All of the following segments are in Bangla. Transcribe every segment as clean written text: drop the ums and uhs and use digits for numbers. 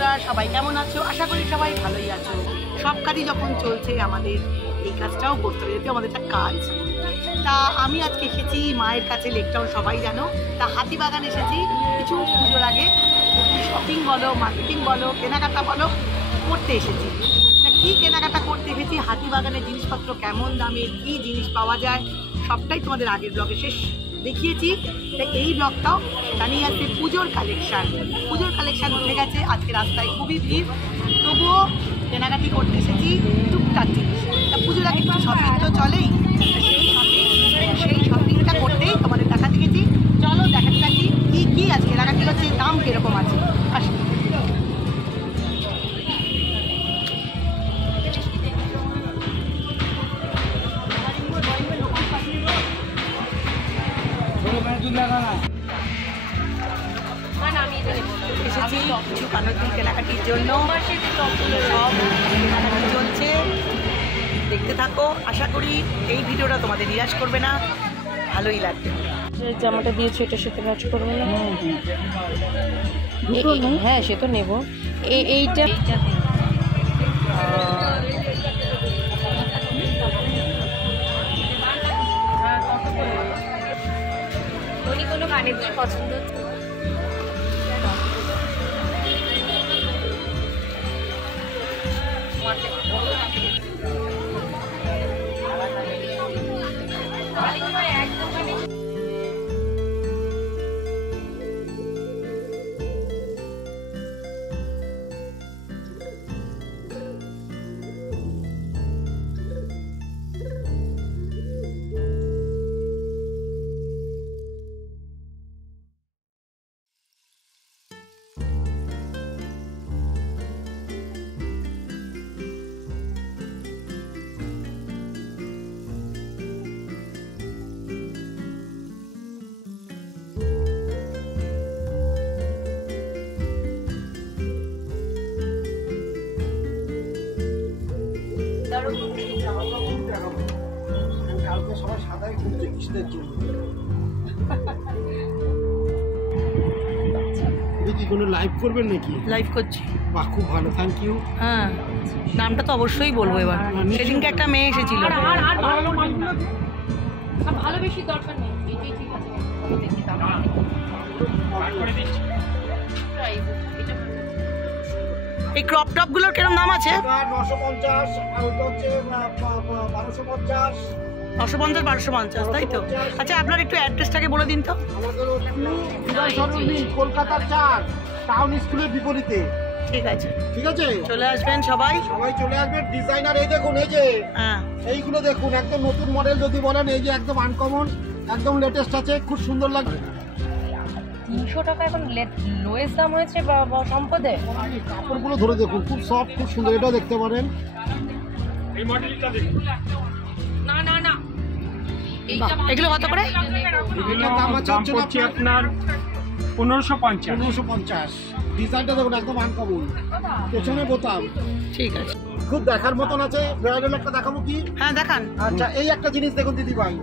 বন্ধুরা, সবাই কেমন আছো? আশা করি সবাই ভালোই আছো। সব কাজই যখন চলছে আমাদের এই কাজটাও করতে হবে, যেহেতু আমাদের একটা কাজ। তা আমি আজকে এসেছি মায়ের কাছে, লেকটাউন সবাই জানো। তা হাতিবাগান এসেছি কিছু পুজোর আগে শপিং বলো, মার্কেটিং বলো, কেনাকাটা বলো করতে এসেছি। তা কী কেনাকাটা করতে এসেছি, হাতিবাগানের জিনিসপত্র কেমন দামে কী জিনিস পাওয়া যায় সবটাই তোমাদের আগের ব্লগে শেষ দেখিয়েছি। তাই এই ব্লগটাও জানিয়ে আসছে পুজোর কালেকশান উঠে গেছে। আজকে রাস্তায় খুবই ভিড়, তবুও কেনাকাটি করতে এসেছি টুকটাক জিনিস। তা পুজোর আগে কিছু শপিং তো চলেই, সেই শপিংটা করতেই তোমাদের দেখা দিয়েছি। চলো দেখাতে থাকি কী কী আজকে কেনাকাটি হচ্ছে, দাম কীরকম আছে। আসি এসেছি কিছু কানের কেনাকাটির জন্য, সব কেনাকাটি চলছে, দেখতে থাকো। আশা করি এই ভিডিওটা তোমাদের নিরাশ করবে না, ভালোই লাগবে। জামাটা দিয়েছে এটা সাথে ম্যাচ করবে না? হ্যাঁ সে তো নেব। এইটা কোনো কানের পছন্দ সবাই সাদাই খুঁজছে কৃষ্ণের জন্য। দেখি কোনো লাইভ করবেন নাকি? লাইভ করছি। বাহ, খুব ভালো, থ্যাংক ইউ। হ্যাঁ, নামটা তো অবশ্যই বলবো এবার। সেদিনকে একটা মেয়ে এসেছিল। ভালো বেশি দরকার নেই, এইটাই ঠিক আছে। এই ক্রপ টপ গুলোর কিরকম দাম আছে? 950 আর ওটা হচ্ছে 1250। 950 1250, তাই তো? আচ্ছা, আপনার একটু অ্যাড্রেসটাকে বলে দিন তো। আমাদের কলকাতার 4 টাউন স্কুলের বিপরীতে। ঠিক আছে, ঠিক আছে, চলে আসবেন সবাই চলে আসবেন। ডিজাইনার এই দেখুন, এই যে এইগুলো দেখুন, একদম নতুন মডেল যদি বলেন, এই যে একদম আনকমন, একদম লেটেস্ট আছে, খুব সুন্দর লাগবে। 300 টাকা এখন লোয়েস্ট দাম হয়েছে সম্পদে। কাপড়গুলো ধরে দেখুন, খুব সফট, খুব সুন্দর। এটাও দেখতে পারেন, এই মডেলটা দেখুন। না এগুলো কত করে? এটার দাম হচ্ছে আপনার 1550। ডিজাইনটা দেখুন, একদম আনকমন, পেছনে বোতাম। ঠিক আছে, খুব দেখার মতন আছে। ব্রাইডাল একটা দেখাবো কি? হ্যাঁ দেখান। আচ্ছা, এই একটা জিনিস দেখুন দিদি ভাই,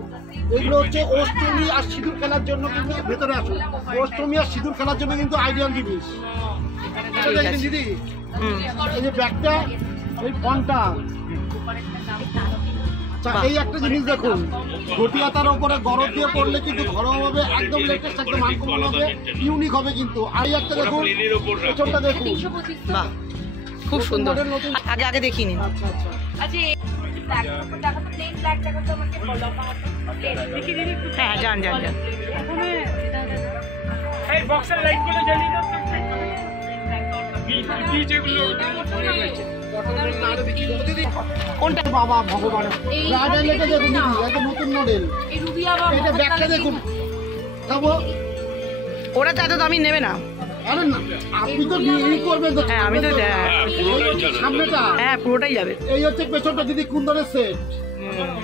এগুলো হচ্ছে অষ্টমী আর সিঁদুর খেলার জন্য, কিন্তু ভেতরে আসুন, অষ্টমী আর সিঁদুর খেলার জন্য কিন্তু আইডিয়াল জিনিস। দেখেন দিদি, এই যে ব্যাগটা, এই ফোনটা। আচ্ছা, এই একটা জিনিস দেখুন, ঘটিয়াতার উপরে গরম দিয়ে পড়লে কিন্তু ঘরোয়াভাবে একদম লেটেস্ট, একদম আনকমন হবে, ইউনিক হবে কিন্তু। আর এই একটা দেখুন, পেছনটা দেখুন, বাহ খুব সুন্দর। আগে দেখিয়ে নিন। আচ্ছা আচ্ছা, হ্যাঁ যান। এই বক্সের লাইটগুলো জ্বালিয়ে দাও। কি যেগুলো কোনটা বাবা ভগবান, ব্রাইডাল এটা দেখুন দিদি, একদম নতুন মডেল। এটা ব্যাগটা দেখুন, ওরা তো এত দামি নেবে না। আরে না, আপনি তো বিক্রি করবেন তো। হ্যাঁ, আমি তো সামনেটা, হ্যাঁ পুরোটাই যাবে। এই হচ্ছে পেছনটা দিদি, কুন্দনের সেট।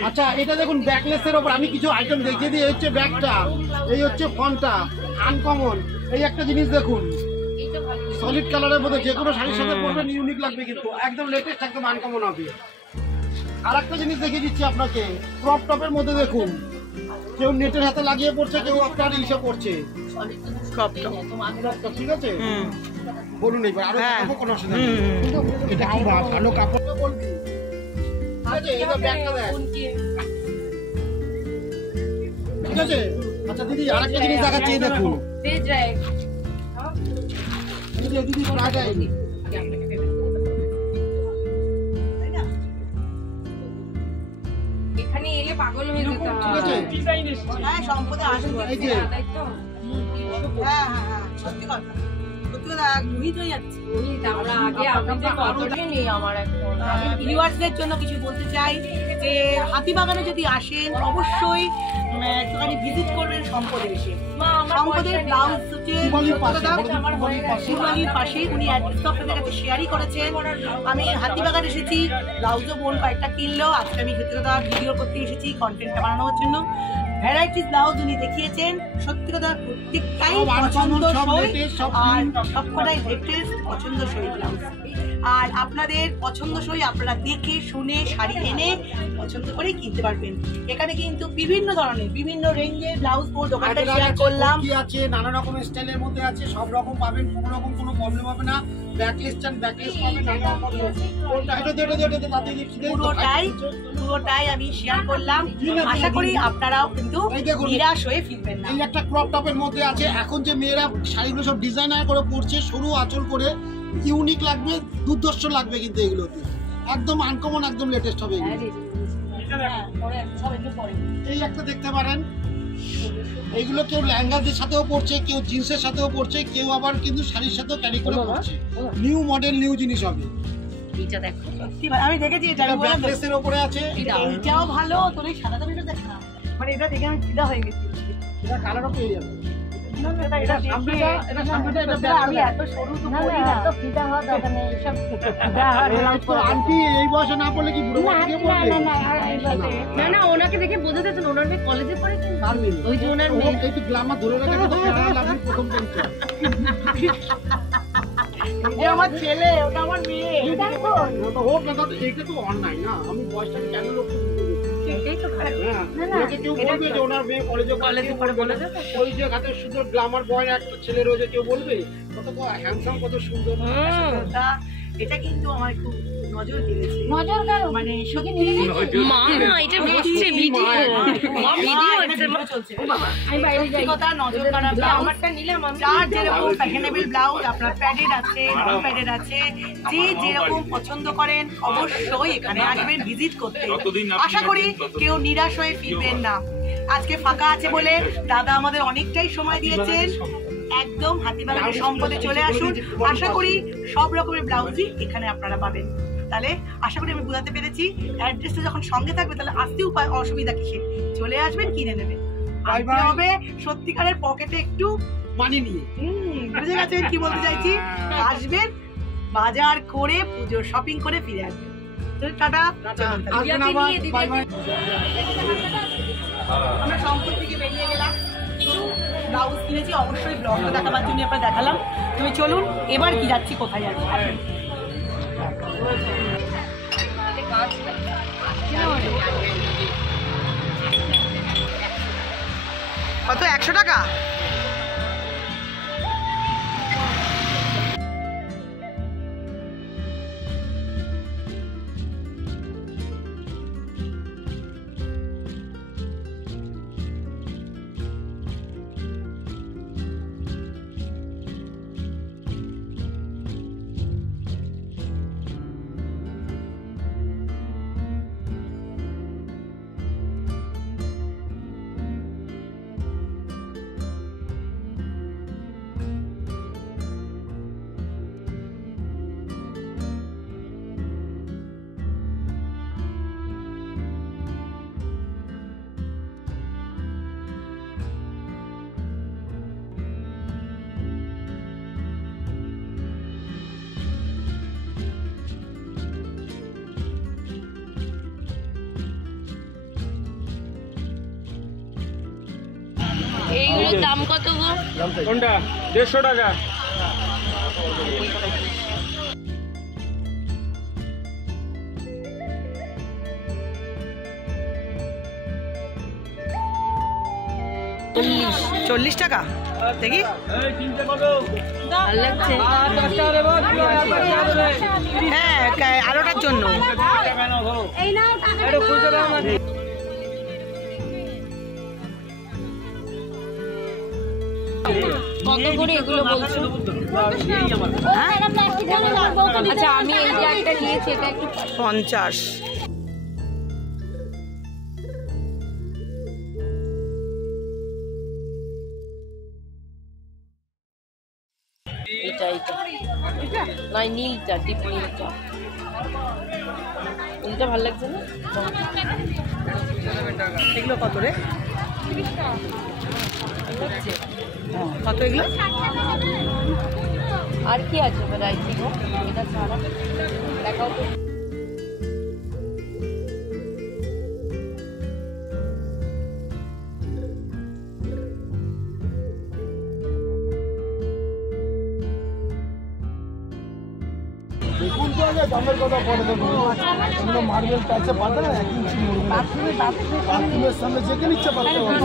আচ্ছা, এটা দেখুন ব্যাকলেসের ওপর আমি কিছু আইটেম দেখিয়ে দিই। এই হচ্ছে ব্যাগটা, এই হচ্ছে ফোনটা, আনকমন। এই একটা জিনিস দেখুন, সলিড কালারের মধ্যে যে কোনো শাড়ির সাথে পরবেন ইউনিক লাগবে, কিন্তু একদম লেটেস্ট, একদম আনকমন হবে। আর একটা জিনিস দেখিয়ে দিচ্ছি আপনাকে, ক্রপ টপের মধ্যে দেখুন, কেউ নেটের হাতে লাগিয়ে পড়ছে, কেউ আপনার ইসে পড়ছে, ঠিক আছে। বলুন এইবার আরো হ্যাঁ। দেখাবো, কোনো অসুবিধা নেই। এটা কি ভালো কাপড় বলবি, ঠিক আছে? এইবার ব্যাগটা দেখ, ঠিক আছে? আচ্ছা দিদি আরেকটা জিনিস দেখাচ্ছি, এই দেখুন দিদি, দিদি প্রায় দেয়নি। এখানে এলে পাগল হয়ে যেতাম। ঠিক আছে? ডিজাইন এসেছে। হ্যাঁ সম্পদে আসবো। এই যে তাই তো? হ্যাঁ হ্যাঁ হ্যাঁ, সত্যি কথা, সত্যি কথা, মোহিত হয়ে যাচ্ছে। আমরা আগে আমি যে কতটাই নেই আমার এখন। আমি ভিউয়ার্সদের জন্য কিছু বলতে চাই যে হাতিবাগানে যদি আসেন অবশ্যই একটুখানি ভিজিট করবেন সম্পদে এসে। মা আমার সম্পদের ব্লাউজ হচ্ছে শিবালির পাশে, আমার হয়ে গেছে। শিবালির পাশেই উনি অ্যাড্রেসটা আপনাদের কাছে শেয়ারই করেছেন। আমি হাতিবাগান এসেছি, ব্লাউজও বোন কয়েকটা কিনলো। আজকে আমি সত্যি কথা ভিডিও করতে এসেছি কন্টেন্টটা বানানোর জন্য। ভ্যারাইটিস ব্লাউজ উনি দেখিয়েছেন, সত্যি কথা প্রত্যেকটাই সব uncommon, সব পছন্দসই latest, সব আর new। সবকটাই লেটেস্ট পছন্দসই ব্লাউজ। আর আপনাদের পছন্দসই আপনারা দেখে শুনে শাড়ি এনে পছন্দ করে কিনতে পারবেন। এখানে কিন্তু বিভিন্ন ধরনের বিভিন্ন রেঞ্জের ব্লাউজ বোর্ড দোকানটা শেয়ার করলাম। কি আছে, নানা রকমের স্টাইলের মধ্যে আছে, সব রকম পাবেন, কোনো রকম কোনো প্রবলেম হবে না। ব্যাকলেস চান ব্যাকলেস পাবেন, নানা রকম। কোনটা এটা দেড় তাতে খিদে পুরোটাই আমি শেয়ার করলাম। আশা করি আপনারাও কিন্তু এই দেখুন। নিরাশ হয়ে ফিরবেন না। এই একটা ক্রপ টপের মধ্যে আছে। এখন যে মেয়েরা শাড়িগুলো সব ডিজাইনার করে পরছে, সরু আঁচল করে, ইউনিক লাগবে, দুর্ধর্ষ লাগবে, কিন্তু এগুলোতে একদম আনকমন, একদম লেটেস্ট হবে এগুলো। এটা দেখো। হ্যাঁ, পরে সব একটু পরে। এই একটা দেখতে পারেন, এইগুলো কেউ লেহেঙ্গাদের সাথেও পরছে, কেউ জিন্সের সাথেও পরছে, কেউ আবার কিন্তু শাড়ির সাথেও ক্যারি করে পরছে। নিউ মডেল, নিউ জিনিস হবে। এইটা দেখো। সত্যি ভাই, আমি দেখেছি এটা, এটা আমি বললাম তো। ব্যাকলেসের উপরে আছে। এইটাও ভালো, তোর এই সাদা দামিটা দেখ না, মানে এটা দেখে আমি ফিদা হয়ে গেছি। এটা কালারও পেয়ে যাবে। এটা সামনেটা, এটা সামনেটা, এটা আমি ব্যাকটা। এত সরু তো পরি না। তো আন্টি এই বয়সে না পড়লে কি বুড়ো বয়সে গিয়ে পড়বে? না না, ওনাকে দেখে বোঝা যাচ্ছে না ওনার মেয়ে কলেজে পড়ে কিন্তু। আর মেয়ে। ওই যে ওনার ও মেয়ে। একটু গ্ল্যামার ধরে রেখেছে তো, ফেরার লাগবে প্রথম বেঞ্চে। এটা আমার ছেলে, ওটা আমার মেয়ে। তো হোক না, তাতে এইটা তো অন্যায় না। আমি বয়সটাকে কেন লক্ষ্য করবো? এটাই তো খারাপ। হ্যাঁ, ওনাকে কেউ বলবে যে ওনার মেয়ে কলেজে পড়ে বলে যাবে। ওই যে হাতে সুন্দর গ্ল্যামার বয় একটা ছেলে রয়েছে, কেউ বলবে কত হ্যান্ডসাম, কত সুন্দর। এটা কিন্তু আমার খুব নজর কেড়েছে। মানে সত্যি মা এটা হচ্ছে ভিডিও। মা ভিডিও হচ্ছে। ভিডিও চলছে। সত্যি কথা, নজর কাড়া ব্লাউজ। আমারটা নিলাম আমি। যার যেরকম ফ্যাশনেবল ব্লাউজ, আপনার প্যাডেড আছে, নন প্যাডেড আছে, যে যেরকম পছন্দ করেন অবশ্যই এখানে আসবেন ভিজিট করতে। আশা করি কেউ নিরাশ হয়ে ফিরবেন না। আজকে ফাঁকা আছে বলে দাদা আমাদের অনেকটাই সময় দিয়েছেন। একদম হাতিবাগানের সম্পদে চলে আসুন। আশা করি সব রকমের ব্লাউজই এখানে আপনারা পাবেন। তাহলে আশা করি আমি বোঝাতে পেরেছি। অ্যাড্রেসটা যখন সঙ্গে থাকবে তাহলে আসতে অসুবিধা কিসে, চলে আসবেন, কিনে নেবেন। আসতে হবে সত্যিকারের পকেটে একটু মানি নিয়ে। বুঝে গেছেন কি বলতে চাইছি? আসবেন, বাজার করে পুজো শপিং করে ফিরে আসবেন। তো টাটা, চলুন তাহলে। আসবেন আবার, বাই বাই। আমরা সম্পদ থেকে বেরিয়ে গেলাম, কিছু ব্লাউজ কিনেছি, অবশ্যই ব্লগটা দেখাবার জন্য আপনারা দেখালাম। তুমি চলুন এবার কি যাচ্ছি, কোথায় যাচ্ছি। কত, 100 টাকা? এইগুলোর দাম কত গো? কোনটা? 150 টাকা। 40 টাকা দেখি। ভালো লাগছে। হ্যাঁ আলোটার জন্য। কত করে এগুলো বলছো? আচ্ছা আমি এই যে একটা নিয়েছি এটা একটু 50। এটা নয় নীলটা, ডিপ নীলটা। নীলটা ভালো লাগছে না? এগুলো কত রে? কত এগুলো? আর কি আছে ভ্যারাইটি গো এটা ছাড়া? দেখাও তো। দেখুন তো আগে দামের কথা পরে দেবো। এগুলো মার্বেল টাইসে পাতা না 1 ইঞ্চি বাথরুমের সামনে যেখানে ইচ্ছা পাতা হবে।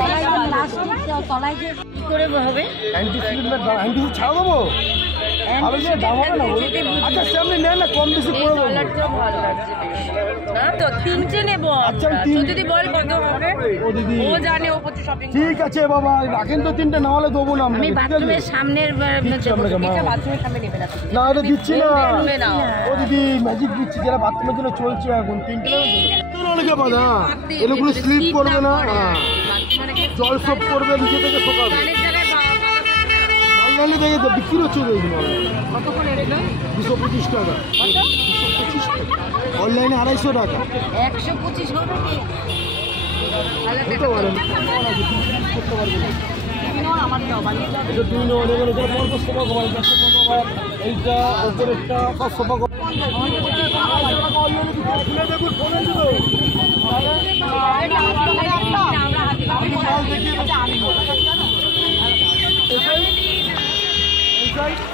কি করে হবে? অ্যান্টি স্লিপমেট অ্যান্টি ছাড়া দেবো। আমি যে দাম হবে না বলুন। আচ্ছা সামনে নেন না, কম বেশি করে দেবো। কালারটাও ভালো লাগছে বেশ। না তো তিনটে নেবো আচ্ছা, আমরা। তিন- তো দিদি বল কত হবে? ও দিদি ও জানে ও প্রচুর শপিং। ঠিক আছে বাবা, রাখেন তো 3টে, না হলে দেবো না আমরা। আমি বাথরুমের সামনের দিচ্ছি আপনাকে, মা। এটা বাথরুমের সামনে নেবে না তুমি। না এটা দিচ্ছি না। নেবে না। ও দিদি ম্যাজিক দিচ্ছি, যেটা বাথরুমের জন্য চলছে এখন 3টে অনেকে বাদা এগুলো স্লিপ করবে না। জল সব করবে নিচে থেকে শোকাবে। কানের জায়গায় অনলাইনে দেখে তো বিক্রি হচ্ছে তো এগুলো কত করে এগুলো? 225 টাকা, কত? 225 টাকা, অনলাইনে 250 টাকা। 125 হবে কি? হতে পারে করতে পারবে না। আমার দাও বানিয়ে দাও। এটা 2 নেওয়া নেবেন, এটা 50 টাকা কমাই, 100 টাকা কমাই, এইটা ওপরেরটা 500 টাকা। খুলে দেখুন, ফোনে দিল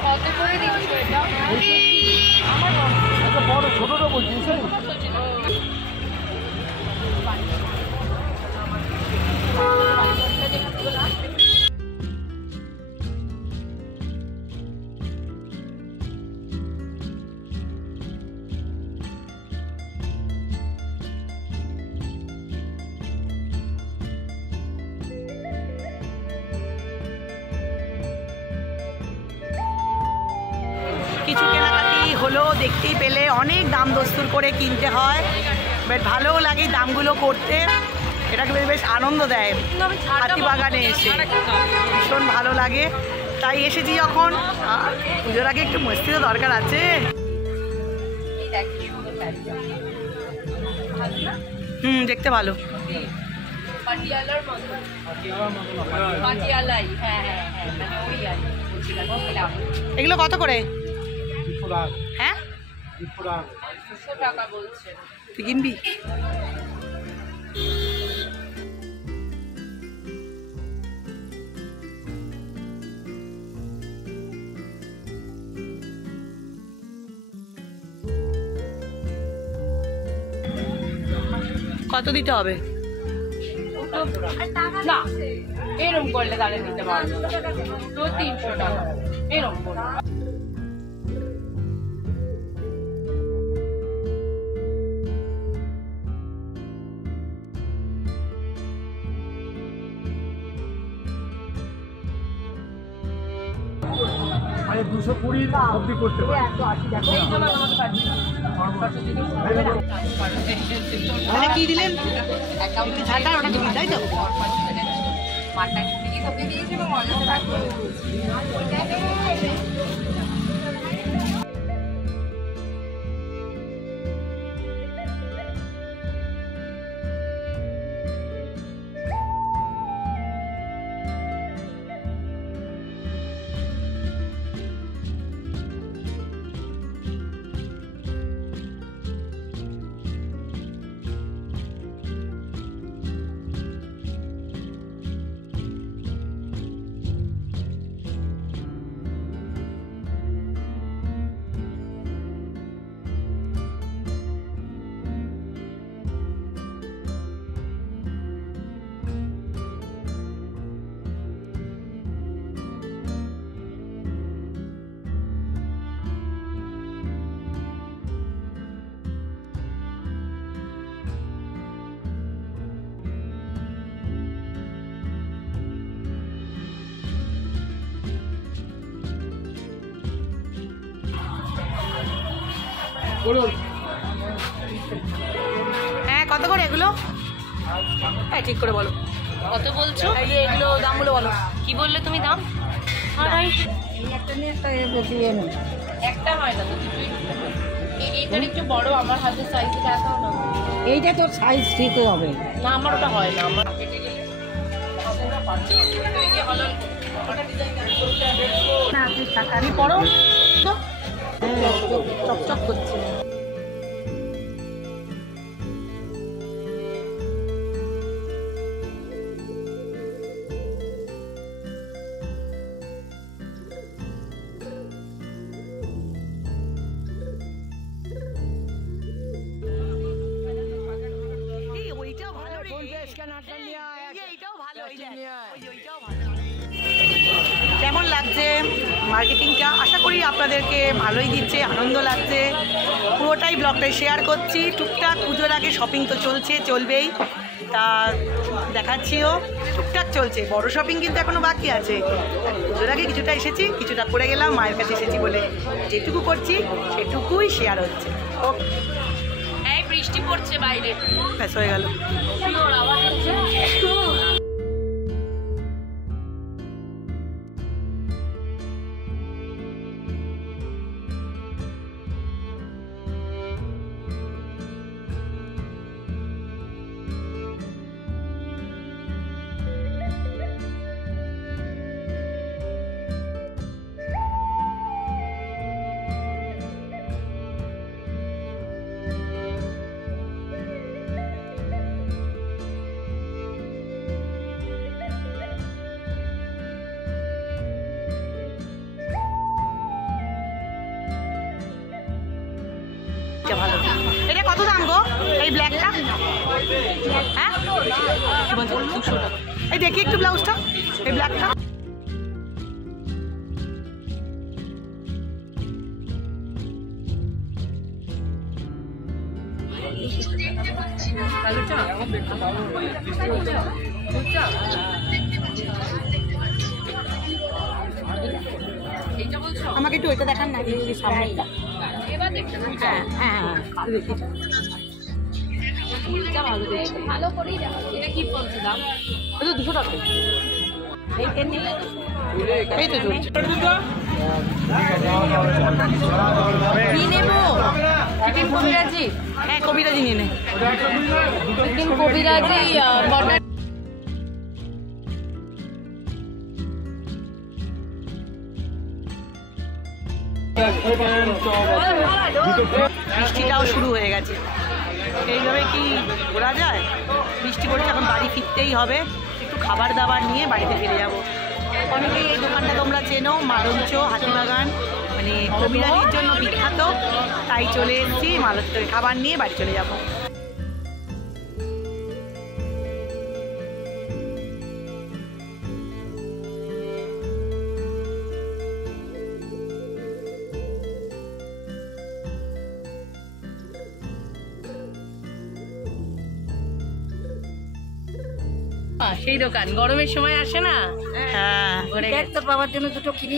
কত করে দিচ্ছ এটা? বড় ছোটটা বলছি স্যার। কিছু কেনাকাটি হলো, দেখতেই পেলে অনেক দাম দস্তুর করে কিনতে হয়, বাট ভালোও লাগে দামগুলো করতে। এটাকে বেশ আনন্দ দেয় হাতিবাগানে এসে, ভীষণ ভালো লাগে। তাই এসেছি যখন, পুজোর আগে একটু মস্তি তো দরকার আছে। দেখতে ভালো। পাটিয়ালার মতো। পাটিয়ালাই, হ্যাঁ হ্যাঁ হ্যাঁ, মানে ওই আর কি বলছিলাম, বলছিলাম। এগুলো কত করে? হ্যাঁ 200 টাকা বলছে। তুই কিনবি? কত দিতে হবে? না এরকম করলে তাহলে দিতে পারবো তো 300 টাকা এরকম করলে। মানে 220 অবধি করতে পারে। এটা কি দিলেন? একটু ঝাঁটা ওটা দিবি, তাই তো? মাঠটা থেকে তোকে দিয়েছিল মজাতে রাখবো। হ্যাঁ, কত করে এগুলো? হ্যাঁ, ঠিক করে বলো। কত বলছো? এই যে এগুলো দামগুলো বলো। কি বললে তুমি দাম? একটা হয় না তো, দুটোই। এইটার একটু বড়, আমার হাতের সাইজে দেখাও না। এইটা তোর সাইজ ঠিক হবে। না, আমার ওটা হয় না। আমার তুমি পড়ো চকচক করছে। কেমন লাগছে মার্কেটিংটা? আশা করি আপনাদেরকে ভালোই দিচ্ছে, আনন্দ লাগছে। পুরোটাই ব্লগটাই শেয়ার করছি। টুকটাক পুজোর আগে শপিং তো চলছে, চলবেই, তা দেখাচ্ছিও। টুকটাক চলছে, বড় শপিং কিন্তু এখনো বাকি আছে। পুজোর আগে কিছুটা এসেছি, কিছুটা করে গেলাম, মায়ের কাছে এসেছি বলে যেটুকু করছি সেটুকুই শেয়ার হচ্ছে। এই বৃষ্টি পড়ছে বাইরে, ব্যাস হয়ে গেল। আওয়াজ হচ্ছে। ভালো। এটা কত দাম গো এই ব্ল্যাকটা? হ্যাঁ, 200 টাকা। এই দেখি একটু ব্লাউজটা, এই ব্ল্যাকটা। আমাকে একটু ওইটা দেখান না, সামনেটা। হ্যাঁ হ্যাঁ হ্যাঁ, দেখি ভালো করেই দেখো। এটা কি বলছে দাম? 200 টাকা। এইটা নিলে তো এই তো চলছে। কি নেবো? চিকেন কবিরাজি। হ্যাঁ, কবিরাজি নিয়ে নে। চিকেন কবিরাজি বটার। বৃষ্টিটাও শুরু হয়ে গেছে। এইভাবে কি ঘোরা যায়? বৃষ্টি পড়ছে, এখন বাড়ি ফিরতেই হবে। একটু খাবার দাবার নিয়ে বাড়িতে ফিরে যাব। অনেকেই এই দোকানটা তোমরা চেনো, মালঞ্চ হাতিবাগান, মানে কবিরাজির জন্য বিখ্যাত। তাই চলে এসেছি, মালঞ্চ খাবার নিয়ে বাড়ি চলে যাব। সেই দোকান গরমের সময় আসে না। হ্যাঁ, তো পাওয়ার জন্য দুটো কিনি।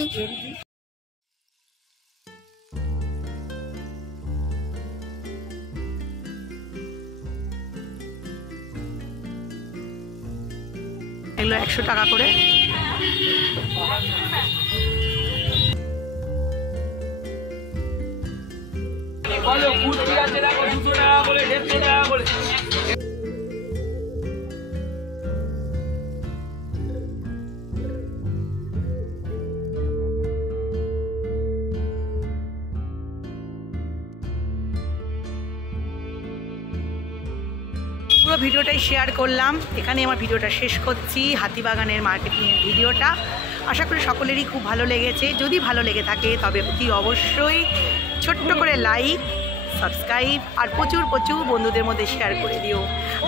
এগুলো 100 টাকা করে। বলো কুর্তি আছে দেখো 200 টাকা করে, 150 টাকা করে। পুরো ভিডিওটাই শেয়ার করলাম। এখানে আমার ভিডিওটা শেষ করছি, হাতিবাগানের মার্কেটিংয়ের ভিডিওটা। আশা করি সকলেরই খুব ভালো লেগেছে। যদি ভালো লেগে থাকে তবে অতি অবশ্যই ছোট্ট করে লাইক, সাবস্ক্রাইব আর প্রচুর প্রচুর বন্ধুদের মধ্যে শেয়ার করে দিও।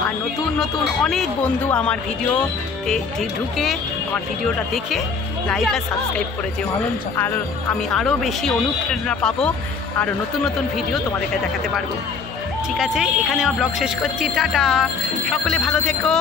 আর নতুন নতুন অনেক বন্ধু আমার ভিডিওতে ঢুকে আমার ভিডিওটা দেখে লাইক আর সাবস্ক্রাইব করে দিও। আর আমি আরও বেশি অনুপ্রেরণা পাবো, আরও নতুন নতুন ভিডিও তোমাদেরকে দেখাতে পারবো। ঠিক আছে, এখানে আমার ব্লগ শেষ করছি। টাটা, সকলে ভালো থেকো।